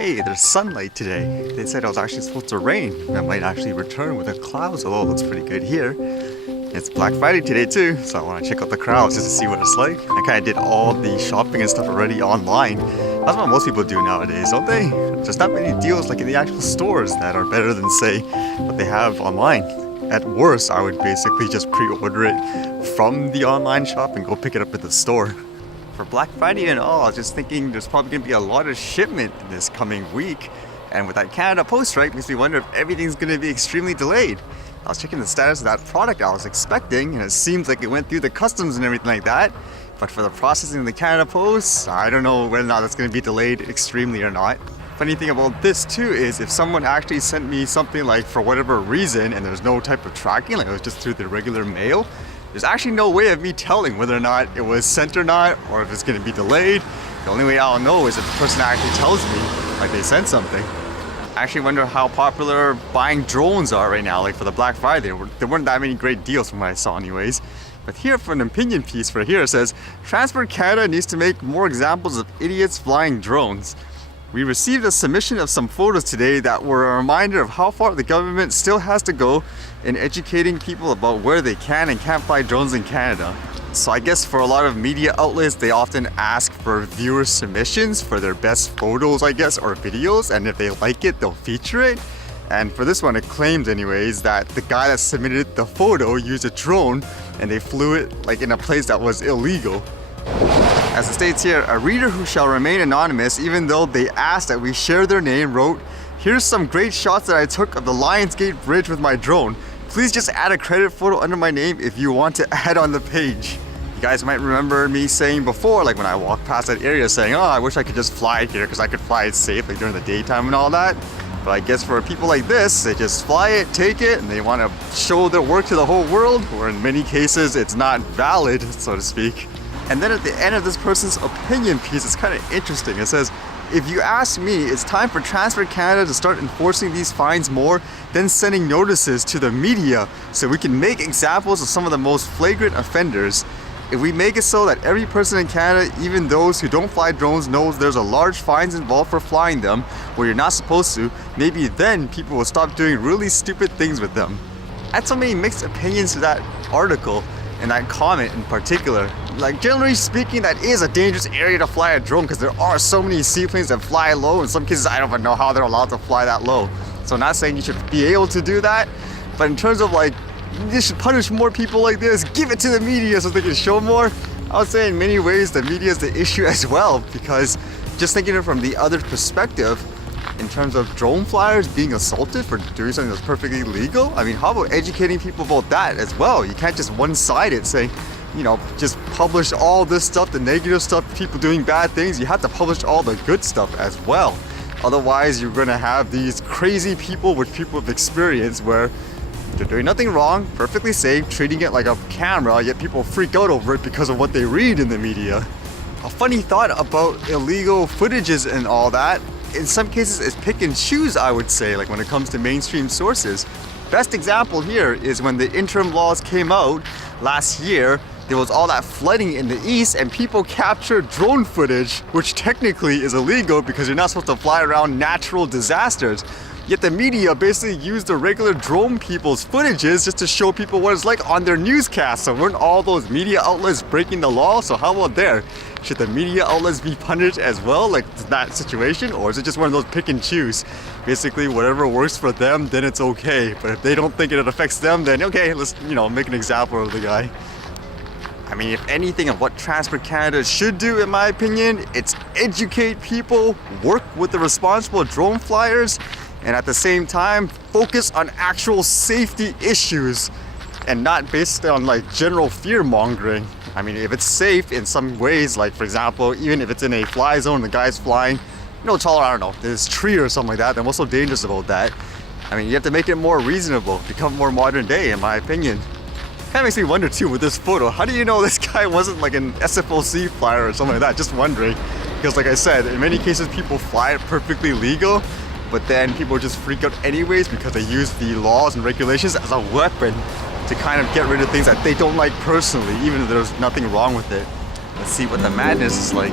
hey, there's sunlight today. They said it was actually supposed to rain. It might actually return with the clouds, although it looks pretty good here. It's Black Friday today too, so I want to check out the crowds just to see what it's like. I kind of did all the shopping and stuff already online. That's what most people do nowadays, don't they? There's not many deals like in the actual stores that are better than, say, what they have online. At worst, I would basically just pre-order it from the online shop and go pick it up at the store. For Black Friday and all, I was just thinking there's probably going to be a lot of shipment in this coming week. And with that Canada Post strike, makes me wonder if everything's going to be extremely delayed. I was checking the status of that product I was expecting, and it seems like it went through the customs and everything like that. But for the processing of the Canada Post, I don't know whether or not that's going to be delayed extremely or not. Funny thing about this too is if someone actually sent me something like for whatever reason and there's no type of tracking, like it was just through the regular mail, there's actually no way of me telling whether or not it was sent or not, or if it's going to be delayed. The only way I'll know is if the person actually tells me like they sent something. I actually wonder how popular buying drones are right now, like for the Black Friday. There weren't that many great deals from what I saw anyways. But here for an opinion piece for here, it says, Transport Canada needs to make more examples of idiots flying drones. We received a submission of some photos today that were a reminder of how far the government still has to go in educating people about where they can and can't fly drones in Canada. So I guess for a lot of media outlets, they often ask for viewer submissions for their best photos, I guess, or videos, and if they like it, they'll feature it. And for this one, it claims anyways that the guy that submitted the photo used a drone and they flew it like in a place that was illegal. As it states here, a reader who shall remain anonymous even though they asked that we share their name wrote, "Here's some great shots that I took of the Lionsgate Bridge with my drone. Please just add a credit photo under my name if you want to add on the page." You guys might remember me saying before, like when I walked past that area saying, oh, I wish I could just fly here because I could fly it safe like during the daytime and all that. But I guess for people like this, they just fly it, take it, and they want to show their work to the whole world, or in many cases it's not valid, so to speak. And then at the end of this person's opinion piece, it's kind of interesting. It says, if you ask me, it's time for Transport Canada to start enforcing these fines more, then sending notices to the media so we can make examples of some of the most flagrant offenders. If we make it so that every person in Canada, even those who don't fly drones, knows there's a large fines involved for flying them where you're not supposed to, maybe then people will stop doing really stupid things with them. I had so many mixed opinions to that article and that comment in particular. Like generally speaking, that is a dangerous area to fly a drone because there are so many seaplanes that fly low. In some cases, I don't even know how they're allowed to fly that low. So I'm not saying you should be able to do that, but in terms of like, you should punish more people like this, give it to the media so they can show more. I would say in many ways the media is the issue as well, because just thinking it from the other perspective, in terms of drone flyers being assaulted for doing something that's perfectly legal, I mean, how about educating people about that as well? You can't just one-sided say, you know, just publish all this stuff, the negative stuff, people doing bad things. You have to publish all the good stuff as well. Otherwise, you're gonna have these crazy people with people of experience where they're doing nothing wrong, perfectly safe, treating it like a camera, yet people freak out over it because of what they read in the media. A funny thought about illegal footages and all that, in some cases is pick and choose, I would say, like when it comes to mainstream sources. Best example here is when the interim laws came out last year, there was all that flooding in the east and people captured drone footage, which technically is illegal because you're not supposed to fly around natural disasters. Yet the media basically used the regular drone people's footages just to show people what it's like on their newscasts. So weren't all those media outlets breaking the law? So how about there? Should the media outlets be punished as well, like that situation? Or is it just one of those pick and choose? Basically, whatever works for them, then it's okay. But if they don't think it affects them, then okay, let's, you know, make an example of the guy. I mean, if anything of what Transport Canada should do, in my opinion, it's educate people, work with the responsible drone flyers, and at the same time focus on actual safety issues and not based on like general fear mongering. I mean, if it's safe in some ways, like for example, even if it's in a fly zone, the guy's flying, you know, taller, I don't know, this tree or something like that, then what's so dangerous about that? I mean, you have to make it more reasonable, become more modern day, in my opinion. Kind of makes me wonder too with this photo, how do you know this guy wasn't like an SFOC flyer or something like that? Just wondering, because like I said, in many cases people fly it perfectly legal, but then people just freak out anyways because they use the laws and regulations as a weapon to kind of get rid of things that they don't like personally, even if there's nothing wrong with it. Let's see what the madness is like.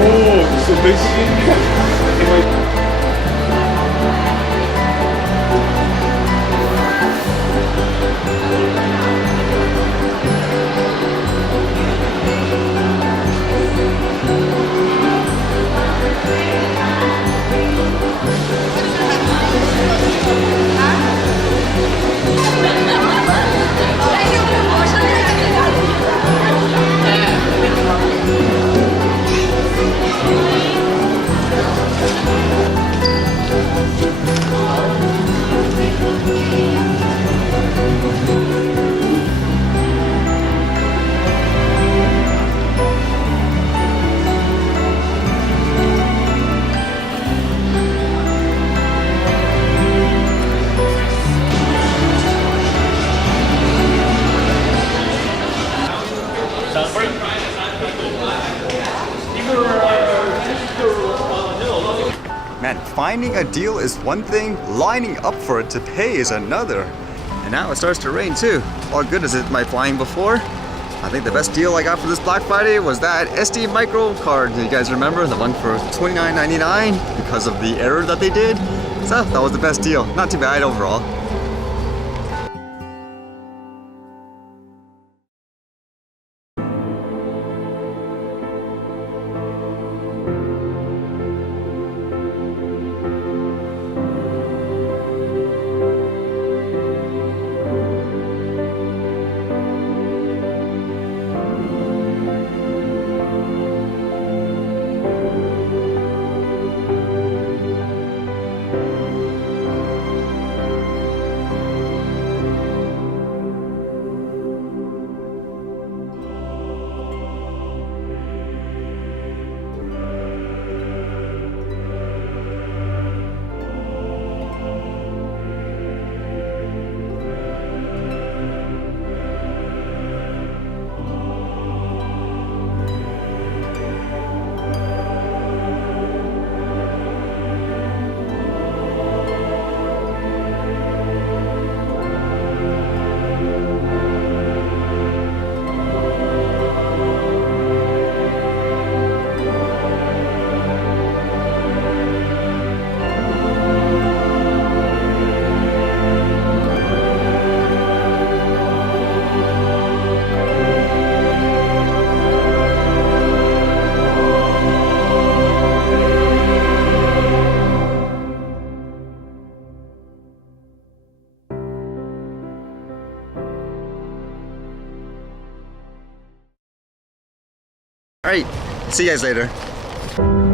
Oh, so basically, Man, finding a deal is one thing, lining up for it to pay is another. And now it starts to rain too. All good as it my flying before. I think the best deal I got for this Black Friday was that SD Micro card. Do you guys remember? The one for $29.99 because of the error that they did. So that was the best deal. Not too bad overall. All right, see you guys later.